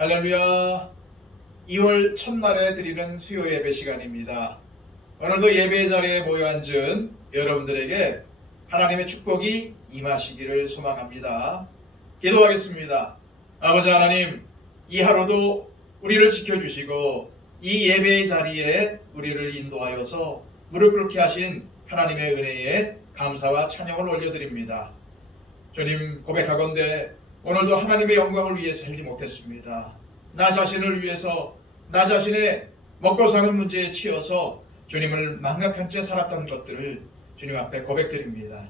할렐루야. 2월 첫날에 드리는 수요 예배 시간입니다. 오늘도 예배의 자리에 모여 앉은 여러분들에게 하나님의 축복이 임하시기를 소망합니다. 기도하겠습니다. 아버지 하나님, 이 하루도 우리를 지켜주시고 이 예배의 자리에 우리를 인도하여서 무릎 꿇게 하신 하나님의 은혜에 감사와 찬양을 올려드립니다. 주님, 고백하건대 오늘도 하나님의 영광을 위해 살지 못했습니다. 나 자신을 위해서 나 자신의 먹고 사는 문제에 치여서 주님을 망각한 채 살았던 것들을 주님 앞에 고백드립니다.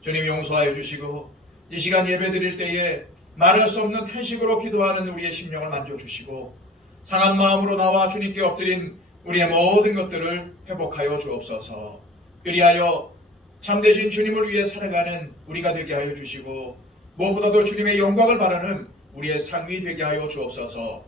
주님 용서하여 주시고 이 시간 예배 드릴 때에 말할 수 없는 탄식으로 기도하는 우리의 심령을 만져주시고 상한 마음으로 나와 주님께 엎드린 우리의 모든 것들을 회복하여 주옵소서. 그리하여 참되신 주님을 위해 살아가는 우리가 되게 하여 주시고 무엇보다도 주님의 영광을 바라는 우리의 삶이 되게 하여 주옵소서.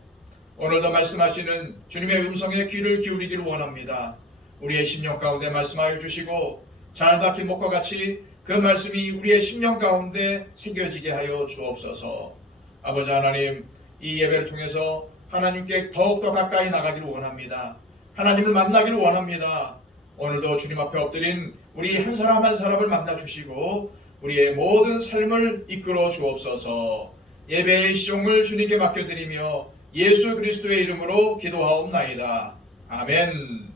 오늘도 말씀하시는 주님의 음성에 귀를 기울이기를 원합니다. 우리의 심령 가운데 말씀하여 주시고 잘 박힌 목과 같이 그 말씀이 우리의 심령 가운데 새겨지게 하여 주옵소서. 아버지 하나님, 이 예배를 통해서 하나님께 더욱더 가까이 나가기를 원합니다. 하나님을 만나기를 원합니다. 오늘도 주님 앞에 엎드린 우리 한 사람 한 사람을 만나 주시고 우리의 모든 삶을 이끌어 주옵소서. 예배의 시종을 주님께 맡겨드리며 예수 그리스도의 이름으로 기도하옵나이다. 아멘.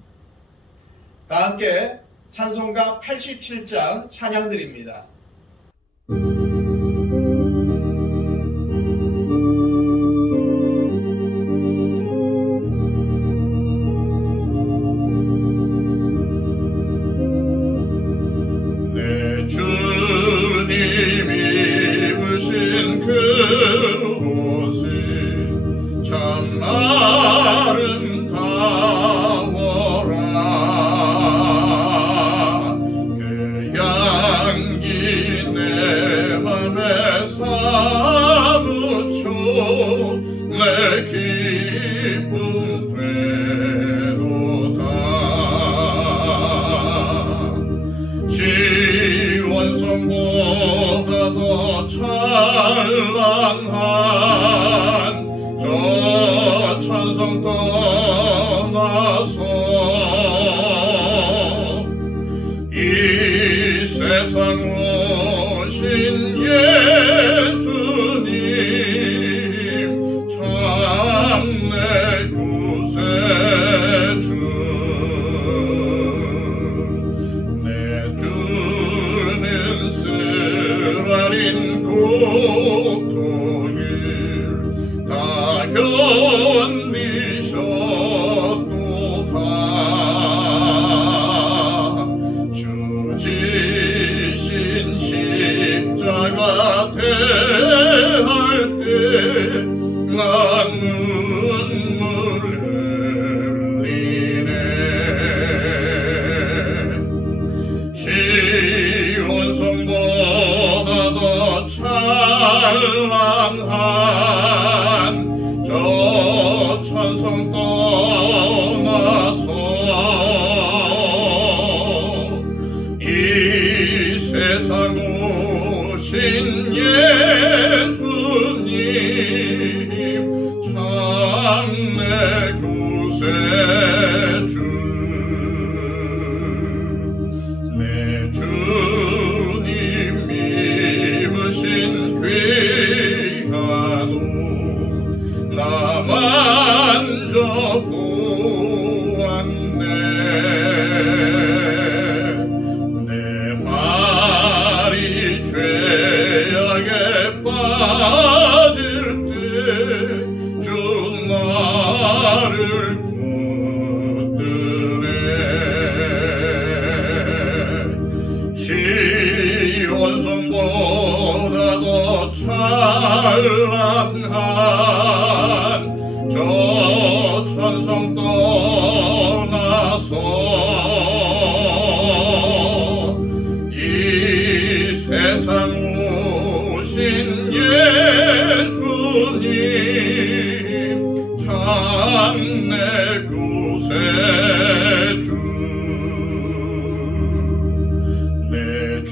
다 함께 찬송가 87장 찬양 드립니다.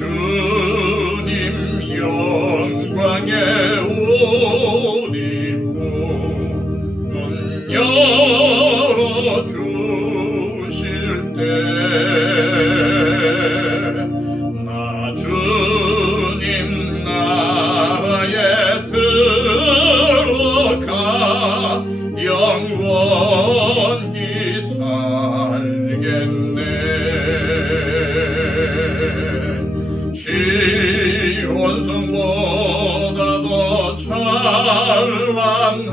주님 영광의 옷 입고 찬송보다 더 찬란한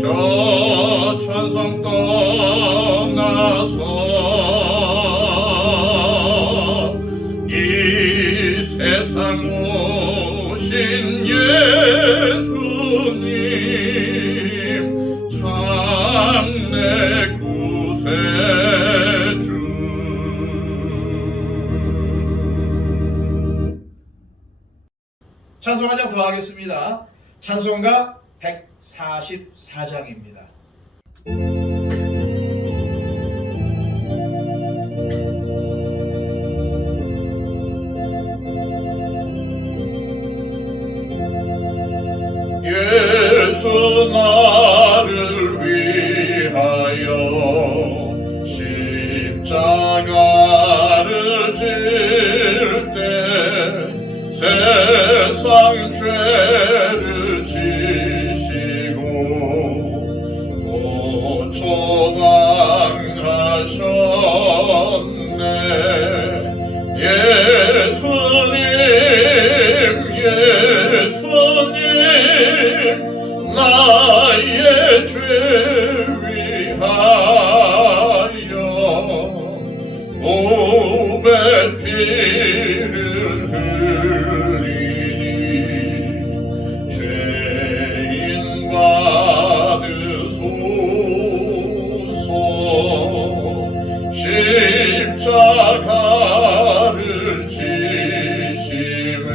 저 찬송 떠나서 이 세상 오신 예수님 참 내 구세주. 찬송 한 장 더 하겠습니다. 찬송가 144장입니다. 예수 나를 위하여 십자가를 질 때 세상 죄를 지시고 고초당하셨네. 예수님 나의 죄 위하여 몸에 피를 흘리니 죄인 받으소서. 십자가를 지심을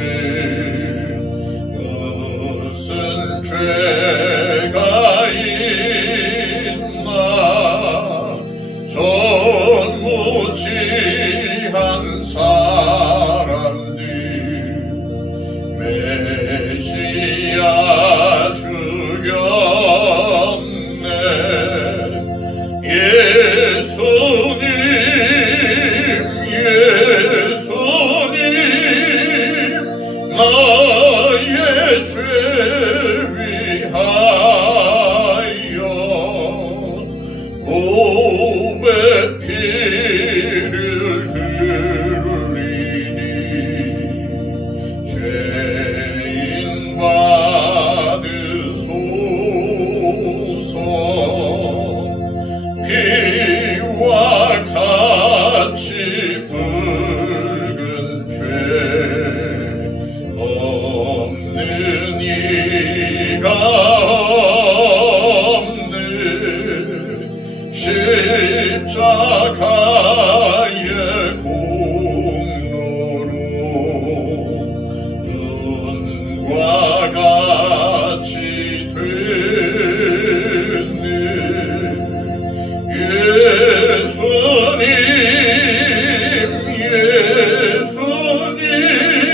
무슨 죄가 있나. 전무지한 사람들 메시아 죽였네. 예수님 나의 죄 위하여 몸에 피를 흘리니 죄인 받으소서. 피와 같이 붉은 죄 없는 이가 없는 십자가의 공로로 눈과 같이 되는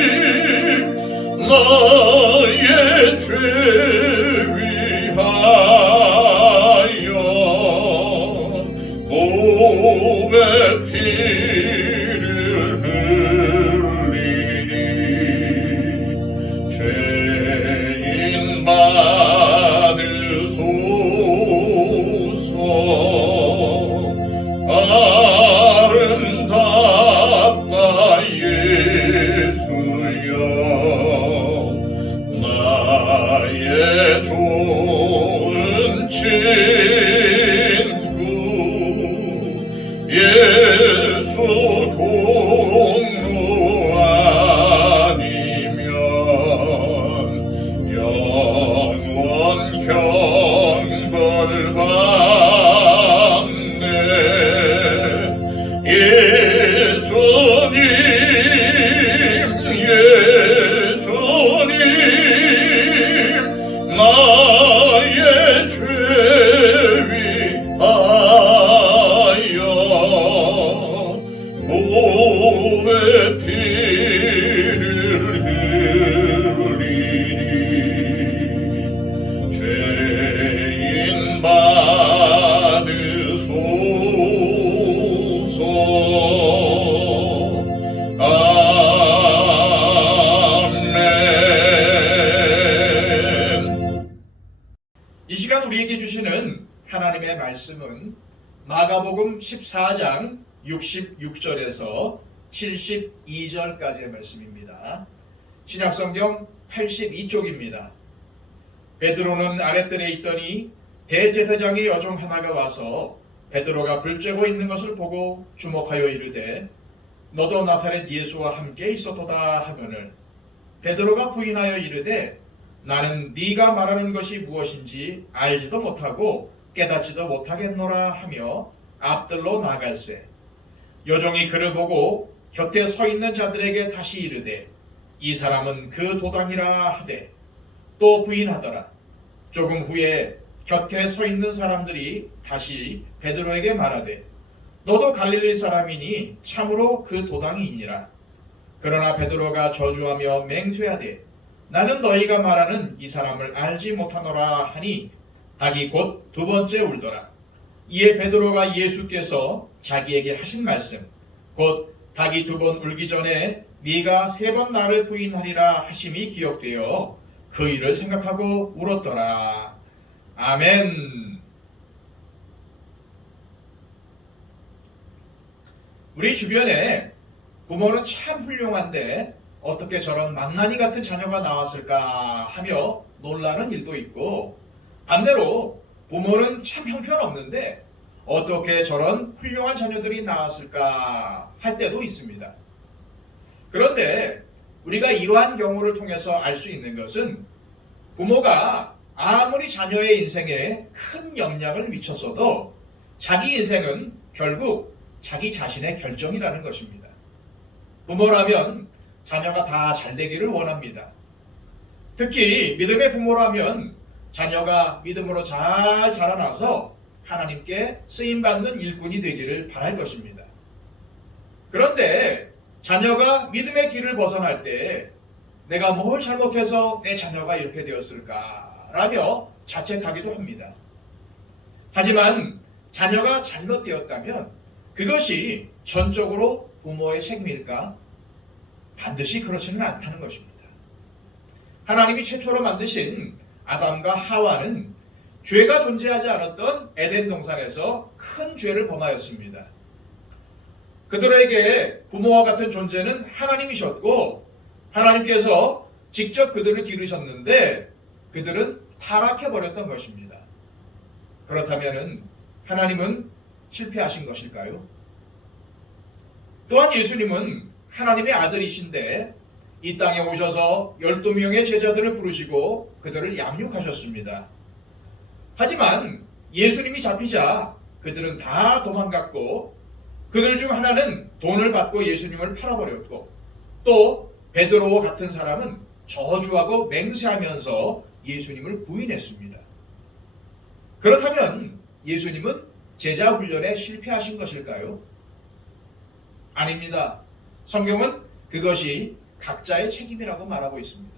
예수님 나의 죄 위하여 몸에 피를 흘리니 죄인 받으소서. 아름답다 예수여 나의 좋은 친구. 예수 공로 아니면 영원 형벌 받네. 예수님 나의 죄 위하여 몸에 피를 흘리니 죄인 받으소서. 이 시간 우리에게 주시는 하나님의 말씀은 마가복음 14장 66절에서 72절까지의 말씀입니다. 신약성경 82쪽입니다. 베드로는 아랫뜰에 있더니 대제사장의 여종 하나가 와서 베드로가 불 쬐고 있는 것을 보고 주목하여 이르되 너도 나사렛 예수와 함께 있었도다 하거늘 베드로가 부인하여 이르되 나는 네가 말하는 것이 무엇인지 알지도 못하고 깨닫지도 못하겠노라 하며 앞들로 나갈새 여종이 그를 보고 곁에 서 있는 자들에게 다시 이르되 이 사람은 그 도당이라 하되 또 부인하더라. 조금 후에 곁에 서 있는 사람들이 다시 베드로에게 말하되 너도 갈릴리 사람이니 참으로 그 도당이니라. 그러나 베드로가 저주하며 맹세하되 나는 너희가 말하는 이 사람을 알지 못하노라 하니 닭이 곧 두 번째 울더라. 이에 베드로가 예수께서 자기에게 하신 말씀 곧 닭이 두 번 울기 전에 네가 세 번 나를 부인하리라 하심이 기억되어 그 일을 생각하고 울었더라. 아멘. 우리 주변에 부모는 참 훌륭한데 어떻게 저런 망나니 같은 자녀가 나왔을까 하며 놀라는 일도 있고 반대로 부모는 참 형편없는데 어떻게 저런 훌륭한 자녀들이 나왔을까 할 때도 있습니다. 그런데 우리가 이러한 경우를 통해서 알 수 있는 것은 부모가 아무리 자녀의 인생에 큰 영향을 미쳤어도 자기 인생은 결국 자기 자신의 결정이라는 것입니다. 부모라면 자녀가 다 잘 되기를 원합니다. 특히 믿음의 부모라면 자녀가 믿음으로 잘 자라나서 하나님께 쓰임받는 일꾼이 되기를 바랄 것입니다. 그런데 자녀가 믿음의 길을 벗어날 때 내가 뭘 잘못해서 내 자녀가 이렇게 되었을까 라며 자책하기도 합니다. 하지만 자녀가 잘못되었다면 그것이 전적으로 부모의 책임일까? 반드시 그렇지는 않다는 것입니다. 하나님이 최초로 만드신 아담과 하와는 죄가 존재하지 않았던 에덴 동산에서 큰 죄를 범하였습니다. 그들에게 부모와 같은 존재는 하나님이셨고 하나님께서 직접 그들을 기르셨는데 그들은 타락해버렸던 것입니다. 그렇다면 하나님은 실패하신 것일까요? 또한 예수님은 하나님의 아들이신데 이 땅에 오셔서 12명의 제자들을 부르시고 그들을 양육하셨습니다. 하지만 예수님이 잡히자 그들은 다 도망갔고 그들 중 하나는 돈을 받고 예수님을 팔아버렸고 또 베드로와 같은 사람은 저주하고 맹세하면서 예수님을 부인했습니다. 그렇다면 예수님은 제자 훈련에 실패하신 것일까요? 아닙니다. 성경은 그것이 각자의 책임이라고 말하고 있습니다.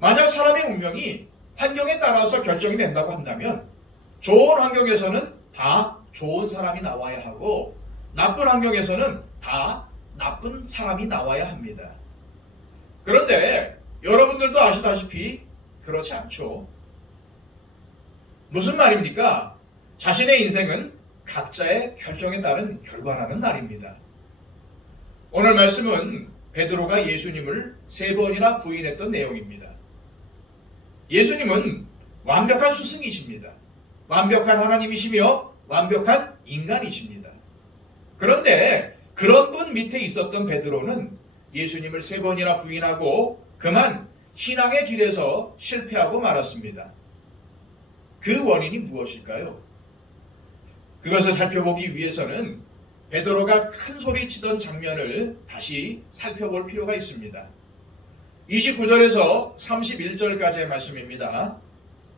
만약 사람의 운명이 환경에 따라서 결정이 된다고 한다면 좋은 환경에서는 다 좋은 사람이 나와야 하고 나쁜 환경에서는 다 나쁜 사람이 나와야 합니다. 그런데 여러분들도 아시다시피 그렇지 않죠. 무슨 말입니까? 자신의 인생은 각자의 결정에 따른 결과라는 말입니다. 오늘 말씀은 베드로가 예수님을 3번이나 부인했던 내용입니다. 예수님은 완벽한 스승이십니다. 완벽한 하나님이시며 완벽한 인간이십니다. 그런데 그런 분 밑에 있었던 베드로는 예수님을 3번이나 부인하고 그만 신앙의 길에서 실패하고 말았습니다. 그 원인이 무엇일까요? 그것을 살펴보기 위해서는 베드로가 큰 소리 치던 장면을 다시 살펴볼 필요가 있습니다. 29절에서 31절까지의 말씀입니다.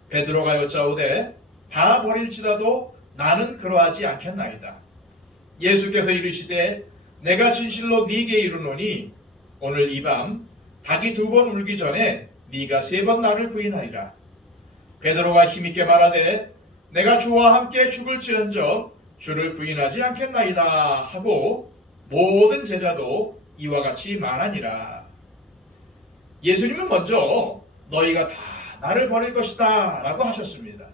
베드로가 여짜오되 다 버릴지라도 나는 그러하지 않겠나이다. 예수께서 이르시되 내가 진실로 네게 이르노니 오늘 이 밤 닭이 2번 울기 전에 네가 3번 나를 부인하리라. 베드로가 힘있게 말하되 내가 주와 함께 죽을지언정 주를 부인하지 않겠나이다 하고 모든 제자도 이와 같이 말하니라. 예수님은 먼저 너희가 다 나를 버릴 것이다 라고 하셨습니다.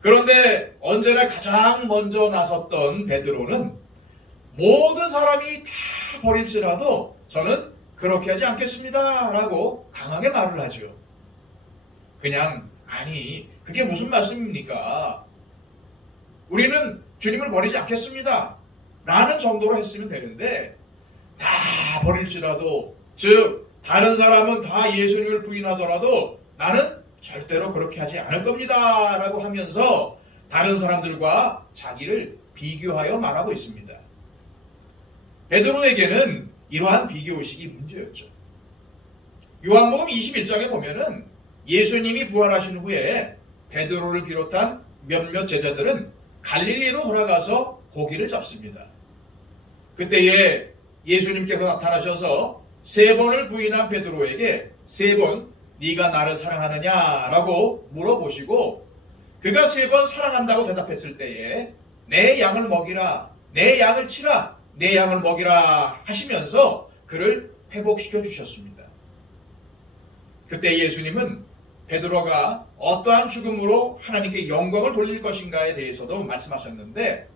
그런데 언제나 가장 먼저 나섰던 베드로는 모든 사람이 다 버릴지라도 저는 그렇게 하지 않겠습니다 라고 강하게 말을 하죠. 그냥 아니 그게 무슨 말씀입니까? 우리는 주님을 버리지 않겠습니다 라는 정도로 했으면 되는데 다 버릴지라도 즉 다른 사람은 다 예수님을 부인하더라도 나는 절대로 그렇게 하지 않을 겁니다 라고 하면서 다른 사람들과 자기를 비교하여 말하고 있습니다. 베드로에게는 이러한 비교의식이 문제였죠. 요한복음 21장에 보면은 예수님이 부활하신 후에 베드로를 비롯한 몇몇 제자들은 갈릴리로 돌아가서 고기를 잡습니다. 그때에 예수님께서 나타나셔서 3번을 부인한 베드로에게 3번 네가 나를 사랑하느냐라고 물어보시고 그가 3번 사랑한다고 대답했을 때에 내 양을 먹이라, 내 양을 치라, 내 양을 먹이라 하시면서 그를 회복시켜 주셨습니다. 그때 예수님은 베드로가 어떠한 죽음으로 하나님께 영광을 돌릴 것인가에 대해서도 말씀하셨는데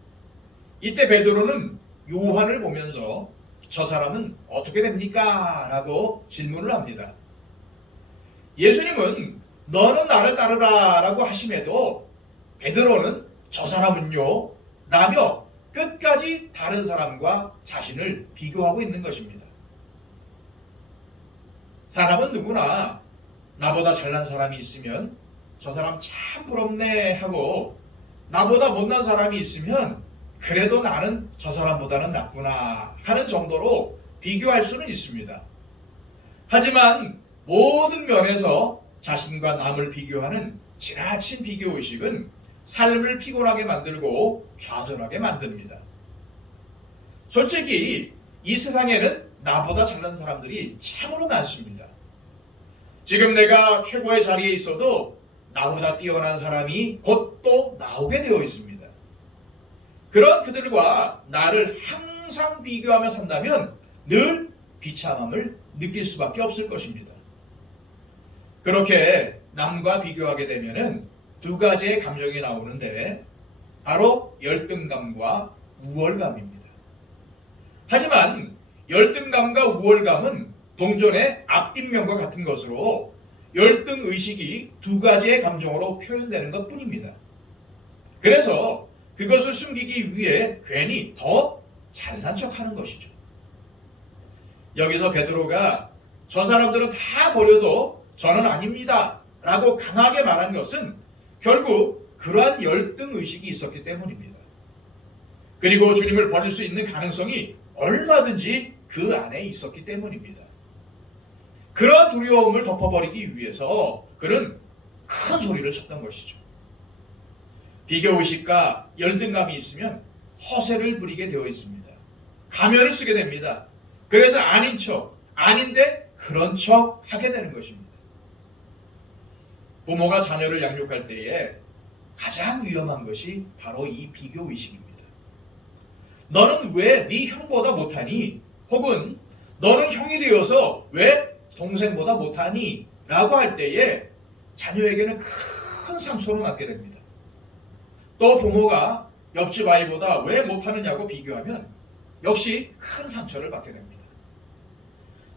이때 베드로는 요한을 보면서 저 사람은 어떻게 됩니까? 라고 질문을 합니다. 예수님은 너는 나를 따르라 라고 하심에도 베드로는 저 사람은요 라며 끝까지 다른 사람과 자신을 비교하고 있는 것입니다. 사람은 누구나 나보다 잘난 사람이 있으면 저 사람 참 부럽네 하고 나보다 못난 사람이 있으면 그래도 나는 저 사람보다는 낫구나 하는 정도로 비교할 수는 있습니다. 하지만 모든 면에서 자신과 남을 비교하는 지나친 비교의식은 삶을 피곤하게 만들고 좌절하게 만듭니다. 솔직히 이 세상에는 나보다 잘난 사람들이 참으로 많습니다. 지금 내가 최고의 자리에 있어도 나보다 뛰어난 사람이 곧 또 나오게 되어 있습니다. 그런 그들과 나를 항상 비교하며 산다면 늘 비참함을 느낄 수밖에 없을 것입니다. 그렇게 남과 비교하게 되면은 2가지의 감정이 나오는데 바로 열등감과 우월감입니다. 하지만 열등감과 우월감은 동전의 앞뒷면과 같은 것으로 열등의식이 2가지의 감정으로 표현되는 것 뿐입니다. 그래서 그것을 숨기기 위해 괜히 더 잘난 척하는 것이죠. 여기서 베드로가 저 사람들은 다 버려도 저는 아닙니다 라고 강하게 말한 것은 결국 그러한 열등의식이 있었기 때문입니다. 그리고 주님을 버릴 수 있는 가능성이 얼마든지 그 안에 있었기 때문입니다. 그러한 두려움을 덮어버리기 위해서 그는 큰 소리를 쳤던 것이죠. 비교의식과 열등감이 있으면 허세를 부리게 되어 있습니다. 가면을 쓰게 됩니다. 그래서 아닌 척, 아닌데 그런 척 하게 되는 것입니다. 부모가 자녀를 양육할 때에 가장 위험한 것이 바로 이 비교의식입니다. 너는 왜 네 형보다 못하니? 혹은 너는 형이 되어서 왜 동생보다 못하니? 라고 할 때에 자녀에게는 큰 상처로 남게 됩니다. 또 부모가 옆집 아이보다 왜 못하느냐고 비교하면 역시 큰 상처를 받게 됩니다.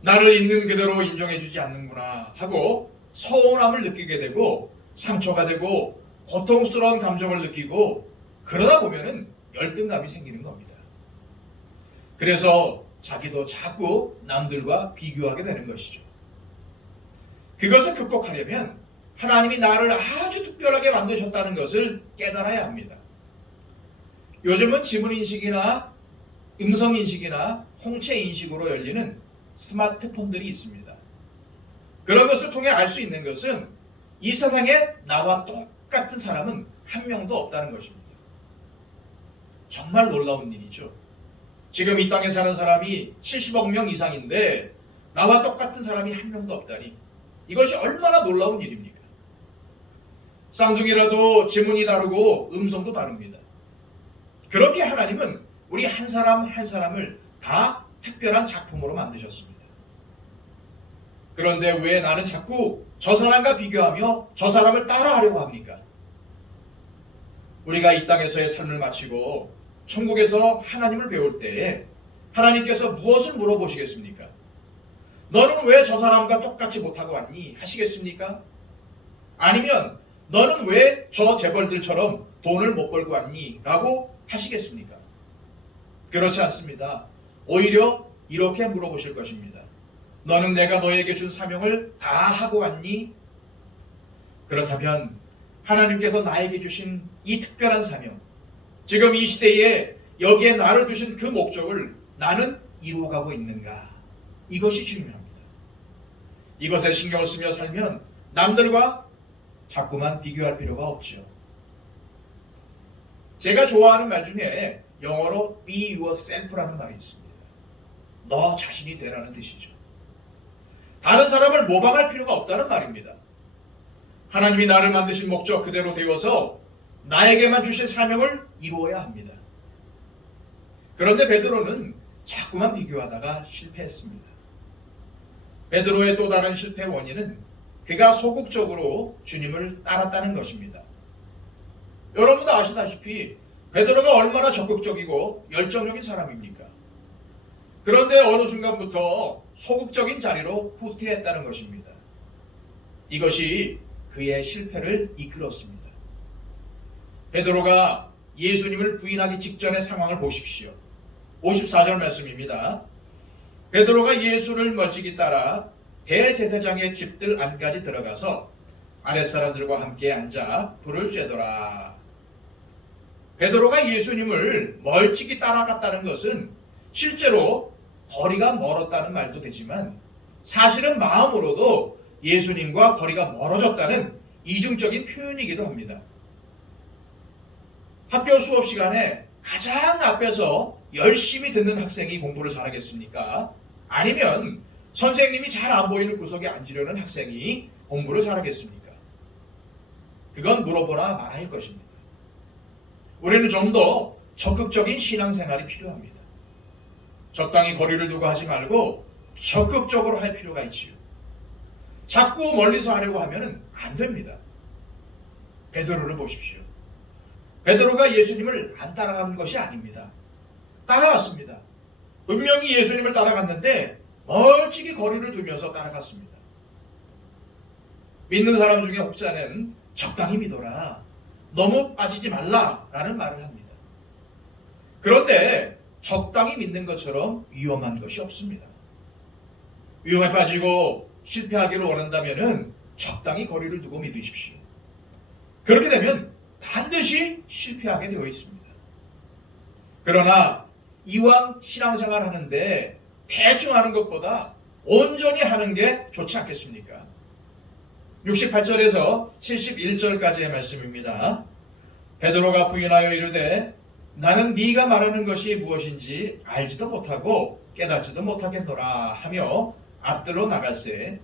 나를 있는 그대로 인정해주지 않는구나 하고 서운함을 느끼게 되고 상처가 되고 고통스러운 감정을 느끼고 그러다 보면은 열등감이 생기는 겁니다. 그래서 자기도 자꾸 남들과 비교하게 되는 것이죠. 그것을 극복하려면 하나님이 나를 아주 특별하게 만드셨다는 것을 깨달아야 합니다. 요즘은 지문인식이나 음성인식이나 홍채인식으로 열리는 스마트폰들이 있습니다. 그런 것을 통해 알 수 있는 것은 이 세상에 나와 똑같은 사람은 한 명도 없다는 것입니다. 정말 놀라운 일이죠. 지금 이 땅에 사는 사람이 70억 명 이상인데 나와 똑같은 사람이 한 명도 없다니 이것이 얼마나 놀라운 일입니까? 쌍둥이라도 지문이 다르고 음성도 다릅니다. 그렇게 하나님은 우리 한 사람 한 사람을 다 특별한 작품으로 만드셨습니다. 그런데 왜 나는 자꾸 저 사람과 비교하며 저 사람을 따라하려고 합니까? 우리가 이 땅에서의 삶을 마치고 천국에서 하나님을 배울 때에 하나님께서 무엇을 물어보시겠습니까? 너는 왜 저 사람과 똑같이 못하고 왔니? 하시겠습니까? 아니면 너는 왜 저 재벌들처럼 돈을 못 벌고 왔니? 라고 하시겠습니까? 그렇지 않습니다. 오히려 이렇게 물어보실 것입니다. 너는 내가 너에게 준 사명을 다 하고 왔니? 그렇다면 하나님께서 나에게 주신 이 특별한 사명, 지금 이 시대에 여기에 나를 두신 그 목적을 나는 이루어가고 있는가? 이것이 중요합니다. 이것에 신경을 쓰며 살면 남들과 자꾸만 비교할 필요가 없죠. 제가 좋아하는 말 중에 영어로 be yourself라는 말이 있습니다. 너 자신이 되라는 뜻이죠. 다른 사람을 모방할 필요가 없다는 말입니다. 하나님이 나를 만드신 목적 그대로 되어서 나에게만 주신 사명을 이루어야 합니다. 그런데 베드로는 자꾸만 비교하다가 실패했습니다. 베드로의 또 다른 실패 원인은 그가 소극적으로 주님을 따랐다는 것입니다. 여러분도 아시다시피 베드로가 얼마나 적극적이고 열정적인 사람입니까? 그런데 어느 순간부터 소극적인 자리로 후퇴했다는 것입니다. 이것이 그의 실패를 이끌었습니다. 베드로가 예수님을 부인하기 직전의 상황을 보십시오. 54절 말씀입니다. 베드로가 예수를 멀찍이 따라 대제사장의 집들 안까지 들어가서 아랫사람들과 함께 앉아 불을 쬐더라. 베드로가 예수님을 멀찍이 따라갔다는 것은 실제로 거리가 멀었다는 말도 되지만 사실은 마음으로도 예수님과 거리가 멀어졌다는 이중적인 표현이기도 합니다. 학교 수업 시간에 가장 앞에서 열심히 듣는 학생이 공부를 잘하겠습니까? 아니면 선생님이 잘 안 보이는 구석에 앉으려는 학생이 공부를 잘하겠습니까? 그건 물어보나 말아일 것입니다. 우리는 좀 더 적극적인 신앙생활이 필요합니다. 적당히 거리를 두고 하지 말고 적극적으로 할 필요가 있지요. 자꾸 멀리서 하려고 하면 안 됩니다. 베드로를 보십시오. 베드로가 예수님을 안 따라가는 것이 아닙니다. 따라갔습니다. 분명히 예수님을 따라갔는데 멀찍이 거리를 두면서 따라갔습니다. 믿는 사람 중에 혹자는 적당히 믿어라, 너무 빠지지 말라라는 말을 합니다. 그런데 적당히 믿는 것처럼 위험한 것이 없습니다. 위험에 빠지고 실패하기를 원한다면 적당히 거리를 두고 믿으십시오. 그렇게 되면 반드시 실패하게 되어 있습니다. 그러나 이왕 신앙생활 하는데 대충 하는 것보다 온전히 하는 게 좋지 않겠습니까? 68절에서 71절까지의 말씀입니다. 베드로가 부인하여 이르되 나는 네가 말하는 것이 무엇인지 알지도 못하고 깨닫지도 못하겠노라 하며 앞들로 나갈새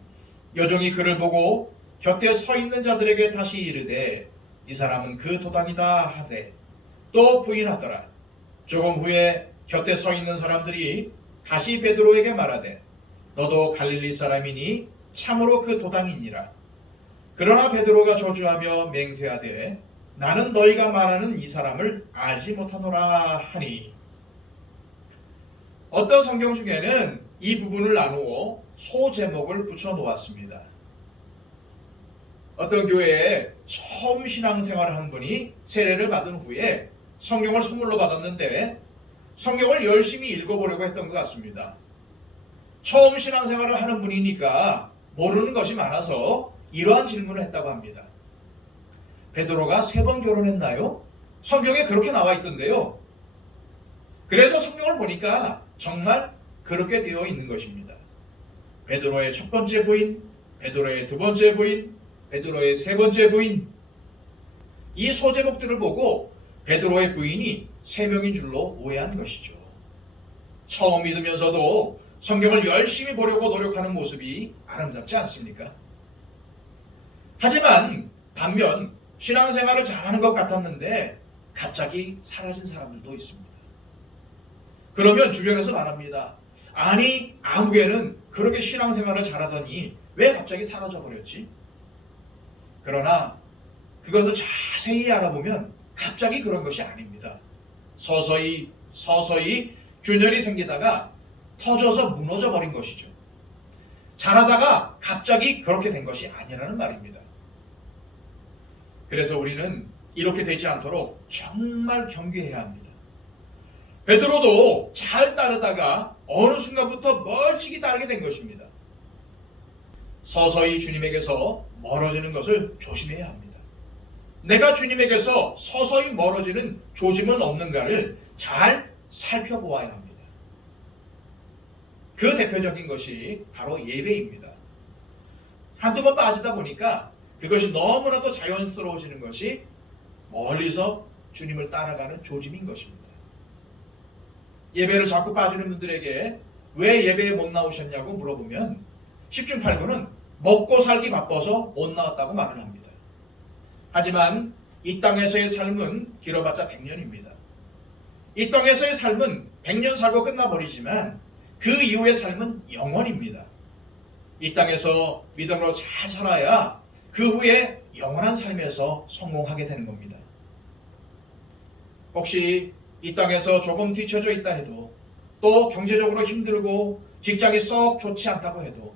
여종이 그를 보고 곁에 서 있는 자들에게 다시 이르되 이 사람은 그 도당이다 하되 또 부인하더라. 조금 후에 곁에 서 있는 사람들이 다시 베드로에게 말하되 너도 갈릴리 사람이니 참으로 그 도당이니라. 그러나 베드로가 저주하며 맹세하되 나는 너희가 말하는 이 사람을 알지 못하노라 하니. 어떤 성경 중에는 이 부분을 나누어 소제목을 붙여 놓았습니다. 어떤 교회에 처음 신앙생활을 한 분이 세례를 받은 후에 성경을 선물로 받았는데 성경을 열심히 읽어보려고 했던 것 같습니다. 처음 신앙생활을 하는 분이니까 모르는 것이 많아서 이러한 질문을 했다고 합니다. 베드로가 3번 결혼했나요? 성경에 그렇게 나와 있던데요. 그래서 성경을 보니까 정말 그렇게 되어 있는 것입니다. 베드로의 첫 번째 부인, 베드로의 두 번째 부인, 베드로의 세 번째 부인. 이 소제목들을 보고 베드로의 부인이 3명인 줄로 오해한 것이죠. 처음 믿으면서도 성경을 열심히 보려고 노력하는 모습이 아름답지 않습니까? 하지만 반면 신앙생활을 잘하는 것 같았는데 갑자기 사라진 사람들도 있습니다. 그러면 주변에서 말합니다. 아니, 아무개는 그렇게 신앙생활을 잘하더니 왜 갑자기 사라져버렸지? 그러나 그것을 자세히 알아보면 갑자기 그런 것이 아닙니다. 서서히 균열이 생기다가 터져서 무너져 버린 것이죠. 자라다가 갑자기 그렇게 된 것이 아니라는 말입니다. 그래서 우리는 이렇게 되지 않도록 정말 경계해야 합니다. 베드로도 잘 따르다가 어느 순간부터 멀찍이 따르게 된 것입니다. 서서히 주님에게서 멀어지는 것을 조심해야 합니다. 내가 주님에게서 서서히 멀어지는 조짐은 없는가를 잘 살펴보아야 합니다. 그 대표적인 것이 바로 예배입니다. 한두 번 빠지다 보니까 그것이 너무나도 자연스러워지는 것이 멀리서 주님을 따라가는 조짐인 것입니다. 예배를 자꾸 빠지는 분들에게 왜 예배에 못 나오셨냐고 물어보면 10중 8구는 먹고 살기 바빠서 못 나왔다고 말을 합니다. 하지만 이 땅에서의 삶은 길어봤자 100년입니다. 이 땅에서의 삶은 100년 살고 끝나버리지만 그 이후의 삶은 영원입니다. 이 땅에서 믿음으로 잘 살아야 그 후에 영원한 삶에서 성공하게 되는 겁니다. 혹시 이 땅에서 조금 뒤처져 있다 해도, 또 경제적으로 힘들고 직장이 썩 좋지 않다고 해도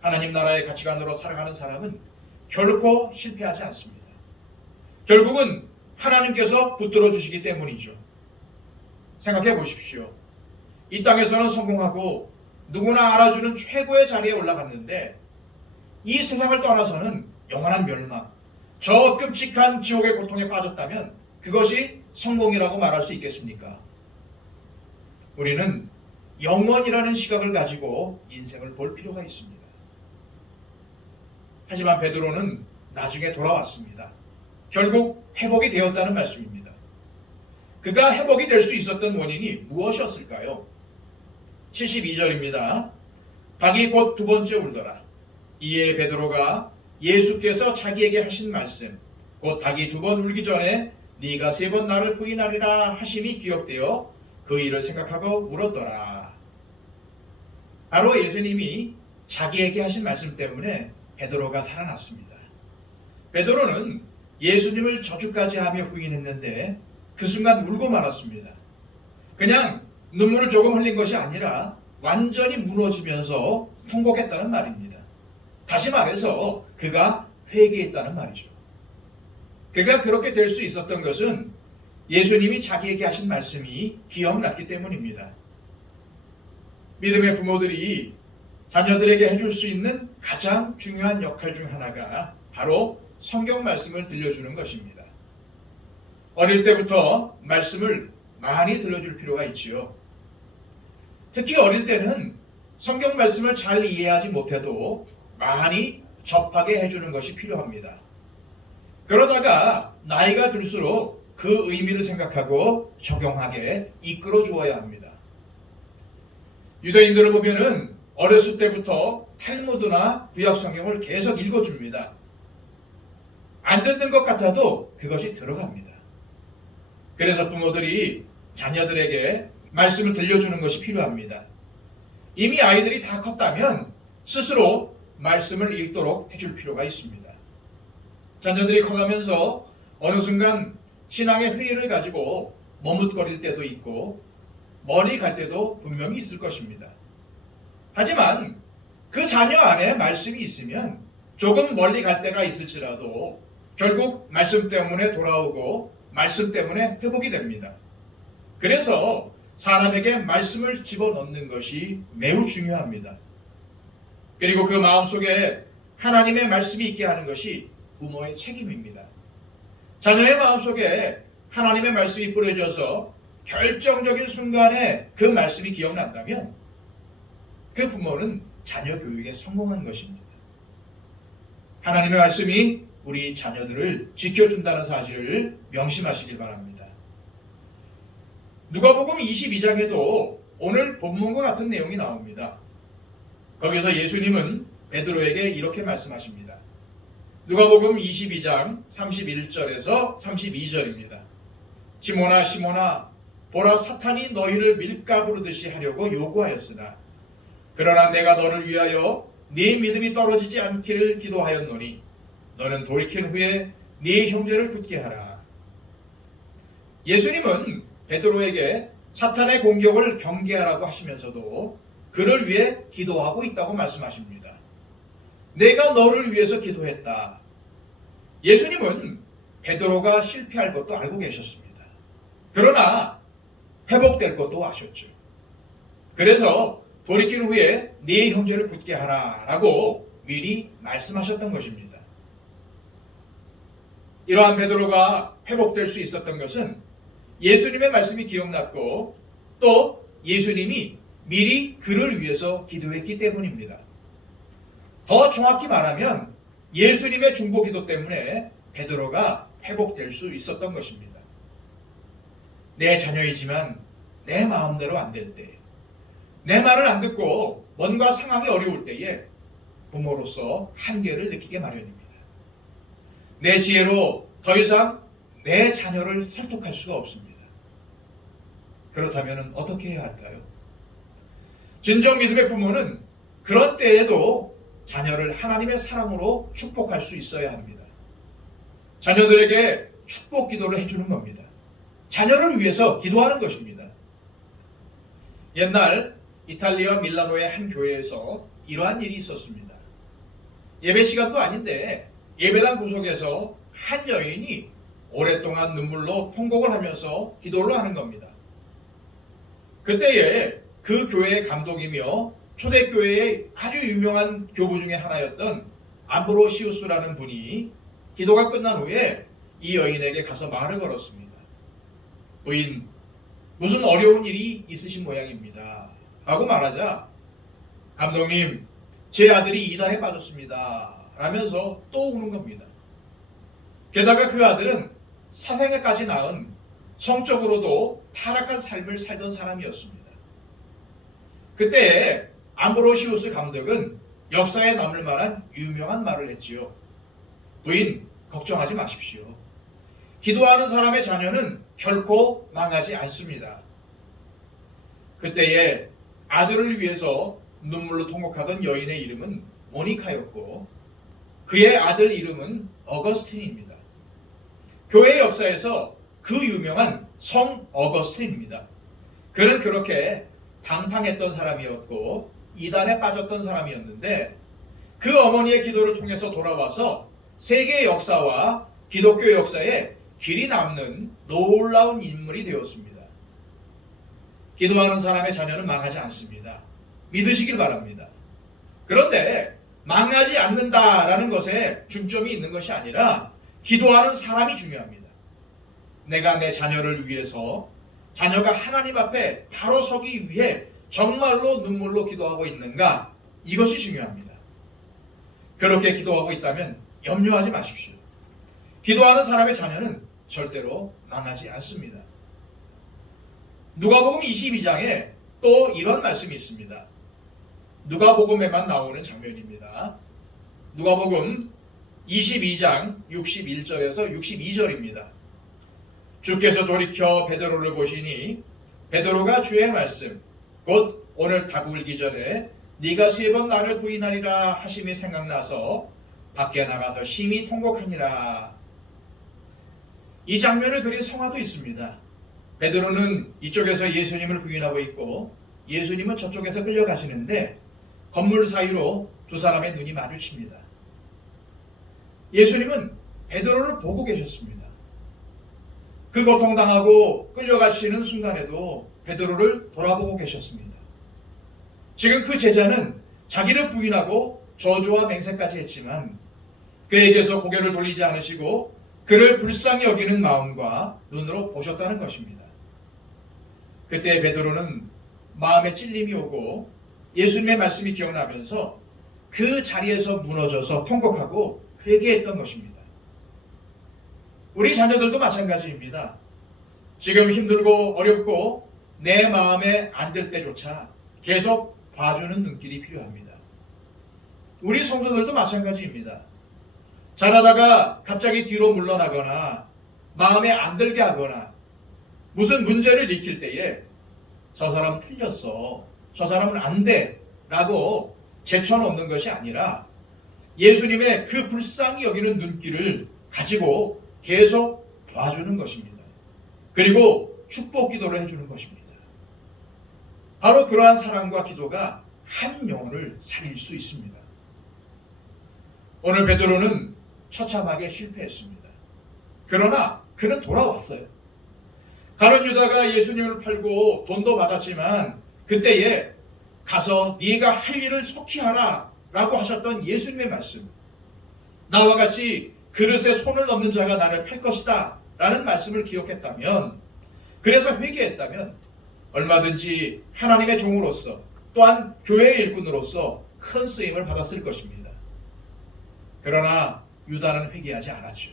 하나님 나라의 가치관으로 살아가는 사람은 결코 실패하지 않습니다. 결국은 하나님께서 붙들어 주시기 때문이죠. 생각해 보십시오. 이 땅에서는 성공하고 누구나 알아주는 최고의 자리에 올라갔는데 이 세상을 떠나서는 영원한 멸망, 저 끔찍한 지옥의 고통에 빠졌다면 그것이 성공이라고 말할 수 있겠습니까? 우리는 영원이라는 시각을 가지고 인생을 볼 필요가 있습니다. 하지만 베드로는 나중에 돌아왔습니다. 결국 회복이 되었다는 말씀입니다. 그가 회복이 될 수 있었던 원인이 무엇이었을까요? 72절입니다. 닭이 곧 두 번째 울더라. 이에 베드로가 예수께서 자기에게 하신 말씀, 곧 닭이 두 번 울기 전에 네가 세 번 나를 부인하리라 하심이 기억되어 그 일을 생각하고 울었더라. 바로 예수님이 자기에게 하신 말씀 때문에 베드로가 살아났습니다. 베드로는 예수님을 저주까지 하며 부인했는데 그 순간 울고 말았습니다. 그냥 눈물을 조금 흘린 것이 아니라 완전히 무너지면서 통곡했다는 말입니다. 다시 말해서 그가 회개했다는 말이죠. 그가 그렇게 될 수 있었던 것은 예수님이 자기에게 하신 말씀이 기억났기 때문입니다. 믿음의 부모들이 자녀들에게 해줄 수 있는 가장 중요한 역할 중 하나가 바로 성경 말씀을 들려주는 것입니다. 어릴 때부터 말씀을 많이 들려줄 필요가 있지요. 특히 어릴 때는 성경 말씀을 잘 이해하지 못해도 많이 접하게 해주는 것이 필요합니다. 그러다가 나이가 들수록 그 의미를 생각하고 적용하게 이끌어 주어야 합니다. 유대인들을 보면은 어렸을 때부터 탈무드나 구약 성경을 계속 읽어줍니다. 안 듣는 것 같아도 그것이 들어갑니다. 그래서 부모들이 자녀들에게 말씀을 들려주는 것이 필요합니다. 이미 아이들이 다 컸다면 스스로 말씀을 읽도록 해줄 필요가 있습니다. 자녀들이 커가면서 어느 순간 신앙의 회의를 가지고 머뭇거릴 때도 있고 머리 갈 때도 분명히 있을 것입니다. 하지만 그 자녀 안에 말씀이 있으면 조금 멀리 갈 때가 있을지라도 결국 말씀 때문에 돌아오고 말씀 때문에 회복이 됩니다. 그래서 사람에게 말씀을 집어넣는 것이 매우 중요합니다. 그리고 그 마음속에 하나님의 말씀이 있게 하는 것이 부모의 책임입니다. 자녀의 마음속에 하나님의 말씀이 뿌려져서 결정적인 순간에 그 말씀이 기억난다면 그 부모는 자녀 교육에 성공한 것입니다. 하나님의 말씀이 우리 자녀들을 지켜준다는 사실을 명심하시길 바랍니다. 누가복음 22장에도 오늘 본문과 같은 내용이 나옵니다. 거기서 예수님은 베드로에게 이렇게 말씀하십니다. 누가복음 22장 31절에서 32절입니다. 시몬아 시몬아 보라 사탄이 너희를 밀가부르듯이 하려고 요구하였으나 그러나 내가 너를 위하여 네 믿음이 떨어지지 않기를 기도하였노니 너는 돌이킨 후에 네 형제를 붙게 하라. 예수님은 베드로에게 사탄의 공격을 경계하라고 하시면서도 그를 위해 기도하고 있다고 말씀하십니다. 내가 너를 위해서 기도했다. 예수님은 베드로가 실패할 것도 알고 계셨습니다. 그러나 회복될 것도 아셨죠. 그래서 돌이킨 후에 네 형제를 붙게 하라라고 미리 말씀하셨던 것입니다. 이러한 베드로가 회복될 수 있었던 것은 예수님의 말씀이 기억났고 또 예수님이 미리 그를 위해서 기도했기 때문입니다. 더 정확히 말하면 예수님의 중보기도 때문에 베드로가 회복될 수 있었던 것입니다. 내 자녀이지만 내 마음대로 안 될 때, 내 말을 안 듣고 뭔가 상황이 어려울 때에 부모로서 한계를 느끼게 마련입니다. 내 지혜로 더 이상 내 자녀를 설득할 수가 없습니다. 그렇다면 어떻게 해야 할까요? 진정 믿음의 부모는 그런 때에도 자녀를 하나님의 사랑으로 축복할 수 있어야 합니다. 자녀들에게 축복 기도를 해주는 겁니다. 자녀를 위해서 기도하는 것입니다. 옛날 이탈리아 밀라노의 한 교회에서 이러한 일이 있었습니다. 예배 시간도 아닌데 예배당 구석에서 한 여인이 오랫동안 눈물로 통곡을 하면서 기도를 하는 겁니다. 그때에 그 교회의 감독이며 초대교회의 아주 유명한 교부 중에 하나였던 암브로시우스라는 분이 기도가 끝난 후에 이 여인에게 가서 말을 걸었습니다. 부인, 무슨 어려운 일이 있으신 모양입니다. 라고 말하자 감독님, 제 아들이 이단에 빠졌습니다. 라면서 또 우는 겁니다. 게다가 그 아들은 사생애까지 낳은 성적으로도 타락한 삶을 살던 사람이었습니다. 그때 암브로시우스 감독은 역사에 남을 만한 유명한 말을 했지요. 부인, 걱정하지 마십시오. 기도하는 사람의 자녀는 결코 망하지 않습니다. 그때에 아들을 위해서 눈물로 통곡하던 여인의 이름은 모니카였고 그의 아들 이름은 어거스틴입니다. 교회 역사에서 그 유명한 성 어거스틴입니다. 그는 그렇게 방탕했던 사람이었고 이단에 빠졌던 사람이었는데 그 어머니의 기도를 통해서 돌아와서 세계 역사와 기독교 역사에 길이 남는 놀라운 인물이 되었습니다. 기도하는 사람의 자녀는 망하지 않습니다. 믿으시길 바랍니다. 그런데 망하지 않는다라는 것에 중점이 있는 것이 아니라 기도하는 사람이 중요합니다. 내가 내 자녀를 위해서 자녀가 하나님 앞에 바로 서기 위해 정말로 눈물로 기도하고 있는가? 이것이 중요합니다. 그렇게 기도하고 있다면 염려하지 마십시오. 기도하는 사람의 자녀는 절대로 망하지 않습니다. 누가복음 22장에 또 이런 말씀이 있습니다. 누가복음에만 나오는 장면입니다. 누가복음 22장 61절에서 62절입니다. 주께서 돌이켜 베드로를 보시니 베드로가 주의 말씀 곧 오늘 다구울기 전에 네가 3번 나를 부인하리라 하심이 생각나서 밖에 나가서 심히 통곡하니라. 이 장면을 그린 성화도 있습니다. 베드로는 이쪽에서 예수님을 부인하고 있고 예수님은 저쪽에서 끌려가시는데 건물 사이로 두 사람의 눈이 마주칩니다. 예수님은 베드로를 보고 계셨습니다. 그 고통당하고 끌려가시는 순간에도 베드로를 돌아보고 계셨습니다. 지금 그 제자는 자기를 부인하고 저주와 맹세까지 했지만 그에게서 고개를 돌리지 않으시고 그를 불쌍히 여기는 마음과 눈으로 보셨다는 것입니다. 그때 베드로는 마음에 찔림이 오고 예수님의 말씀이 기억나면서 그 자리에서 무너져서 통곡하고 회개했던 것입니다. 우리 자녀들도 마찬가지입니다. 지금 힘들고 어렵고 내 마음에 안 들 때조차 계속 봐주는 눈길이 필요합니다. 우리 성도들도 마찬가지입니다. 자라다가 갑자기 뒤로 물러나거나 마음에 안 들게 하거나 무슨 문제를 일으킬 때에 저 사람은 틀렸어, 저 사람은 안 돼 라고 제쳐놓는 것이 아니라 예수님의 그 불쌍히 여기는 눈길을 가지고 계속 봐주는 것입니다. 그리고 축복 기도를 해주는 것입니다. 바로 그러한 사랑과 기도가 한 영혼을 살릴 수 있습니다. 오늘 베드로는 처참하게 실패했습니다. 그러나 그는 돌아왔어요. 가룟 유다가 예수님을 팔고 돈도 받았지만 그때에 가서 네가 할 일을 속히 하라 라고 하셨던 예수님의 말씀, 나와 같이 그릇에 손을 넣는 자가 나를 팔 것이다 라는 말씀을 기억했다면, 그래서 회개했다면 얼마든지 하나님의 종으로서 또한 교회의 일꾼으로서 큰 쓰임을 받았을 것입니다. 그러나 유다는 회개하지 않았죠.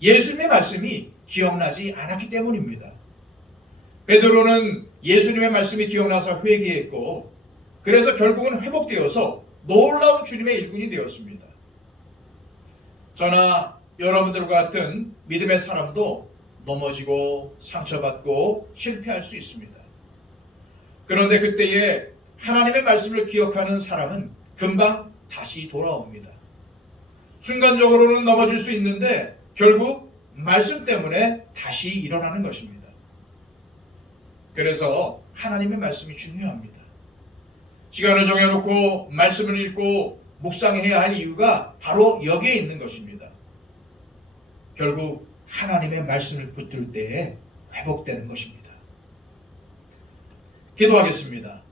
예수님의 말씀이 기억나지 않았기 때문입니다. 베드로는 예수님의 말씀이 기억나서 회개했고, 그래서 결국은 회복되어서 놀라운 주님의 일꾼이 되었습니다. 저나 여러분들과 같은 믿음의 사람도 넘어지고 상처받고 실패할 수 있습니다. 그런데 그때에 하나님의 말씀을 기억하는 사람은 금방 다시 돌아옵니다. 순간적으로는 넘어질 수 있는데 결국 말씀 때문에 다시 일어나는 것입니다. 그래서 하나님의 말씀이 중요합니다. 시간을 정해놓고 말씀을 읽고 묵상해야 할 이유가 바로 여기에 있는 것입니다. 결국 하나님의 말씀을 붙들 때에 회복되는 것입니다. 기도하겠습니다.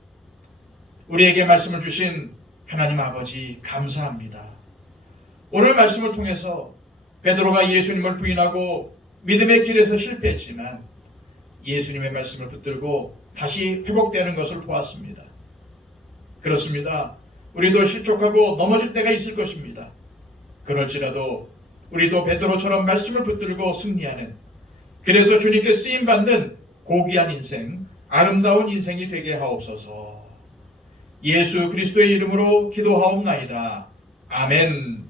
우리에게 말씀을 주신 하나님 아버지 감사합니다. 오늘 말씀을 통해서 베드로가 예수님을 부인하고 믿음의 길에서 실패했지만 예수님의 말씀을 붙들고 다시 회복되는 것을 보았습니다. 그렇습니다. 우리도 실족하고 넘어질 때가 있을 것입니다. 그럴지라도 우리도 베드로처럼 말씀을 붙들고 승리하는, 그래서 주님께 쓰임받는 고귀한 인생, 아름다운 인생이 되게 하옵소서. 예수 그리스도의 이름으로 기도하옵나이다. 아멘.